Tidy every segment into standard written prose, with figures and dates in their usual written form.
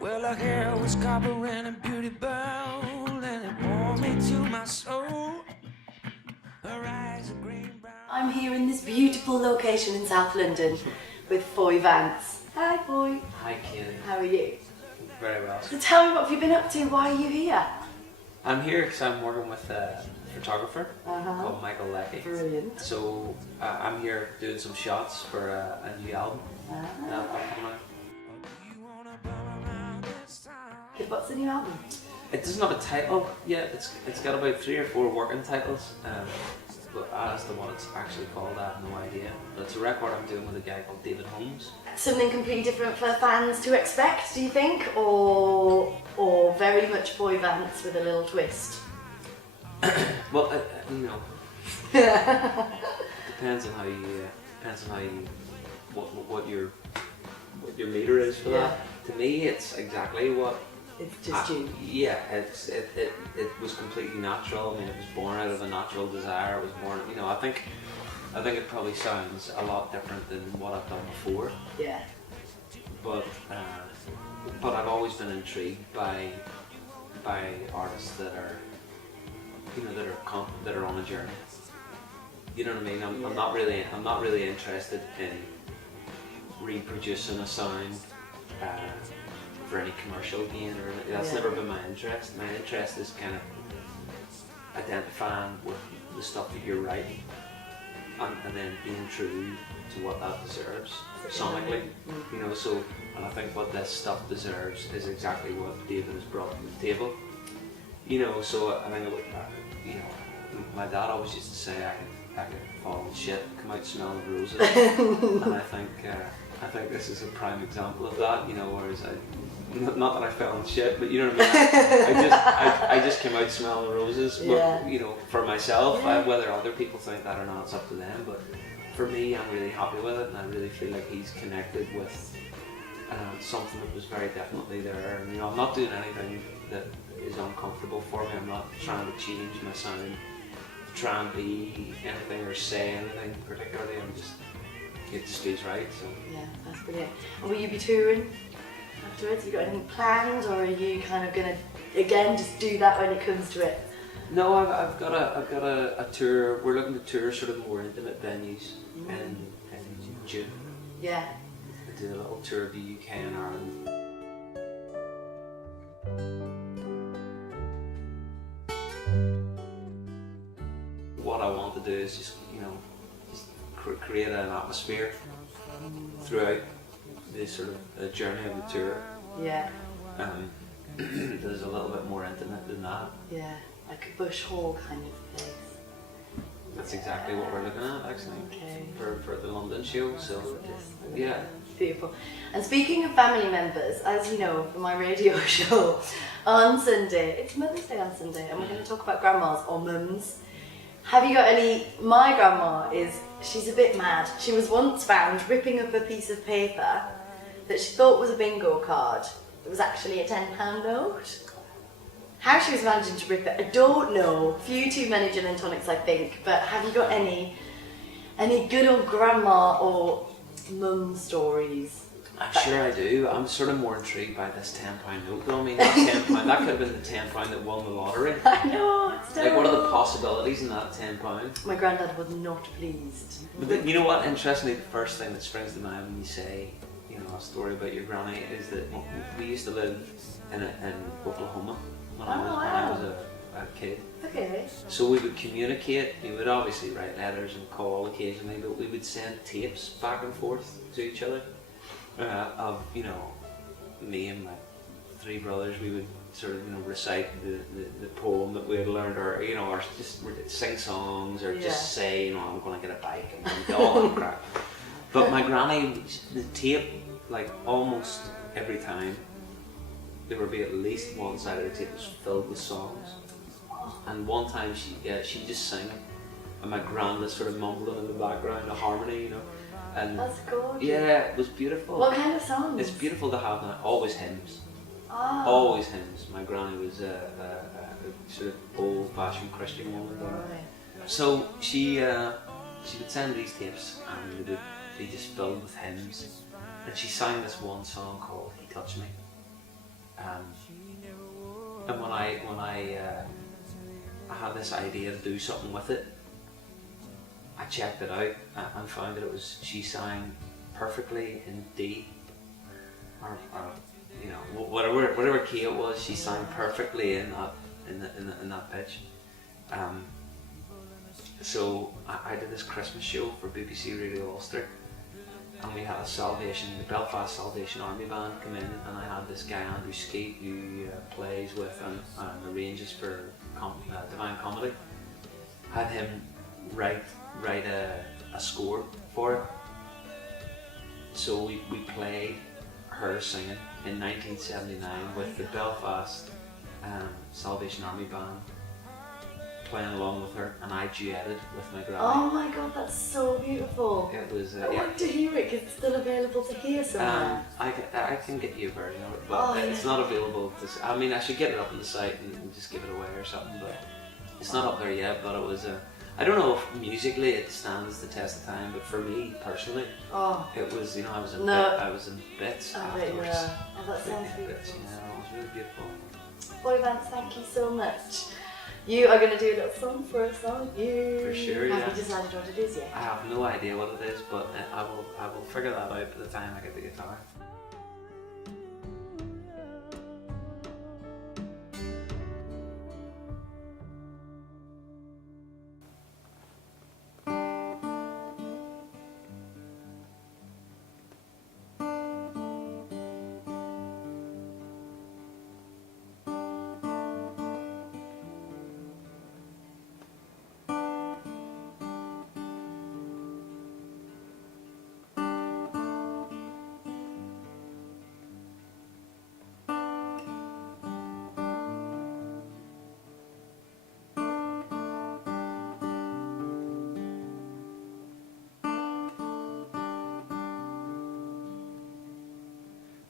Well, her hair was copper and a beauty bowl, and it warmed me to my soul. Her eyes are green brown. I'm here in this beautiful location in South London with Foy Vance. Hi Foy. Hi Katie. How are you? Very well. So tell me, what have you been up to? Why are you here? I'm here because I'm working with a photographer called Michael Leckie. Brilliant. So I'm here doing some shots for a new album. That'll come out. Okay, what's the new album? It doesn't have a title yet. It's got about 3 or 4 working titles. But as to what it's actually called, I have no idea. But it's a record I'm doing with a guy called David Holmes. Something completely different for fans to expect, do you think? Or very much Foy Vance with a little twist? Well, you know, depends on how you what your meter is for that. To me, it's exactly what. It's just you. Yeah, it was completely natural. I mean, it was born out of a natural desire. It was born, you know. I think it probably sounds a lot different than what I've done before. Yeah. But I've always been intrigued by artists that are, you know, that are on a journey. You know what I mean? I'm not really interested in reproducing a sound for any commercial gain, or that's never been my interest. My interest is kind of identifying with the stuff that you're writing, and then being true to what that deserves sonically. You know, so, and I think what this stuff deserves is exactly what David has brought to the table. You know, so I mean, you know, my dad always used to say I could fall in shit, come out smelling of roses, and I think this is a prime example of that. You know, whereas not that I fell in shit, but you know what I mean. I just came out smelling roses. But, you know, for myself, whether other people think that or not, it's up to them. But for me, I'm really happy with it, and I really feel like he's connected with something that was very definitely there. And, you know, I'm not doing anything that is uncomfortable for me. I'm not trying to change my sound, try and be anything or say anything particularly. It just feels right. So yeah, that's brilliant. And will you be touring afterwards? Have you got anything planned, or are you kind of gonna again just do that when it comes to it? No, I've got a tour. We're looking to tour sort of more intimate venues in June. Yeah. I did a little tour of the UK and Ireland. What I want to do is just, you know, create an atmosphere throughout the sort of journey of the tour. Yeah. That is a little bit more intimate than that. Yeah, like a bush hall kind of place. That's exactly what we're looking at, actually. Okay. For the London show. So yeah. Beautiful. And speaking of family members, as you know from my radio show on Sunday, it's Mother's Day on Sunday, and we're going to talk about grandmas or mums. Have you got any? My grandma she's a bit mad. She was once found ripping up a piece of paper that she thought was a bingo card. It was actually a £10 note. How she was managing to rip it, I don't know. Few too many gin and tonics, I think. But have you got any good old grandma or mum stories? I'm sure I do. I'm sort of more intrigued by this £10 note though. I mean, that £10, that could have been the £10 that won the lottery. I know, it's terrible. Like, what are the possibilities in that £10? My granddad was not pleased. But you know what? Interestingly, the first thing that springs to mind when you say, you know, a story about your granny is that we used to live in Oklahoma when I was a kid. Okay. So we would communicate. We would obviously write letters and call occasionally, but we would send tapes back and forth to each other. Of, you know, me and my 3 brothers, we would sort of, you know, recite the poem that we had learned, or, you know, or just sing songs, or just say, you know, I'm going to get a bike and all that crap. But my granny, the tape, like almost every time, there would be at least one side of the tape was filled with songs. And one time she'd just sing, and my grand was sort of mumbling in the background, a harmony, you know. And that's gorgeous. Yeah, it was beautiful. What kind of songs? It's beautiful to have now. Always hymns. Oh. Always hymns. My granny was a sort of old-fashioned Christian woman. Right. So she she would send these tapes and they would be just filled with hymns. And she sang this one song called "He Touched Me." And when I had this idea to do something with it, I checked it out and found that she sang perfectly in D, or you know, whatever key it was, she sang perfectly in that pitch. So I did this Christmas show for BBC Radio Ulster, and we had the Belfast Salvation Army band come in, and I had this guy Andrew Skeet who plays with and arranges for Divine Comedy. Had him write a score for it. So we played her singing in 1979 with the Belfast Salvation Army band playing along with her, and I duetted with my grandma. Oh my god, that's so beautiful. It was. I want to hear it because it's still available to hear somewhere. I can get you a version of it, but it's not available. I mean, I should get it up on the site and just give it away or something, but it's not up there yet. But it was I don't know if musically it stands the test of time, but for me personally, it was. I was in bits afterwards. Yeah. Oh, that sounds beautiful. Bits, it was really beautiful. Foy Vance, thank you so much. You are going to do a little song for us, aren't you? For sure, Have you decided what it is yet? I have no idea what it is, but I will figure that out by the time I get the guitar.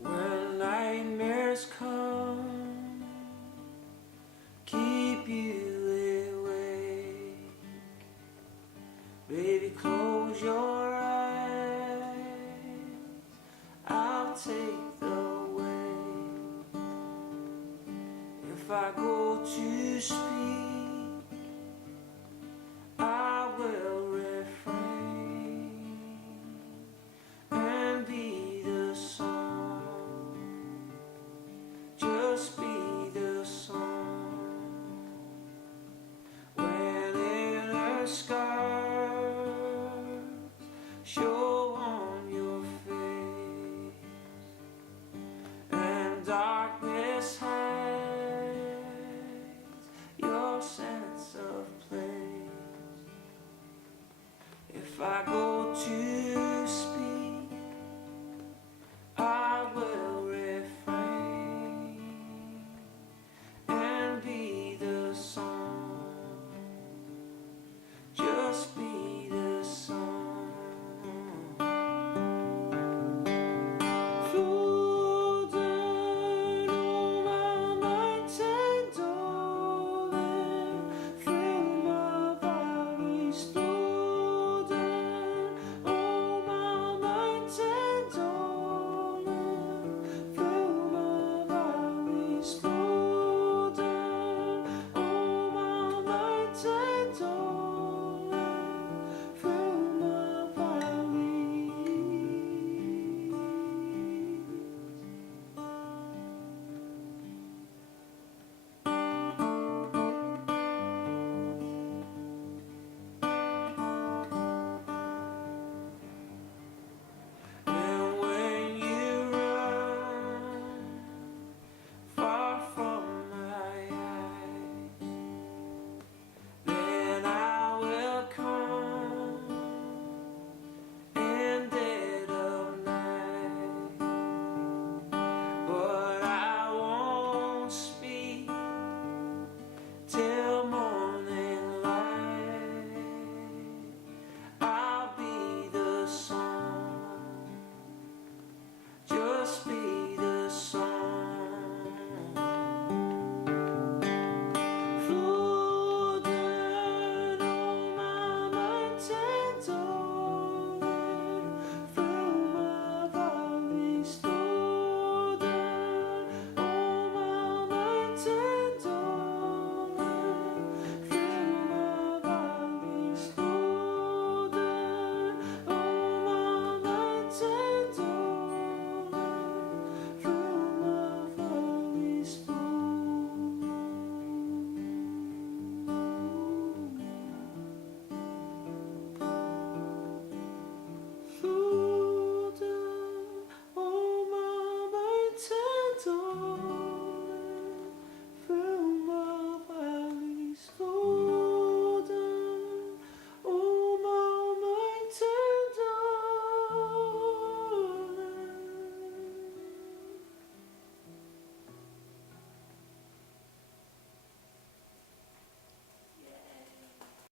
When nightmares come, keep you awake. Baby, close your eyes, I'll take the way. If I go to speak, I will refrain and be the song, just be the song. When inner scars show on your face and darkness hides your sense of place. If I go to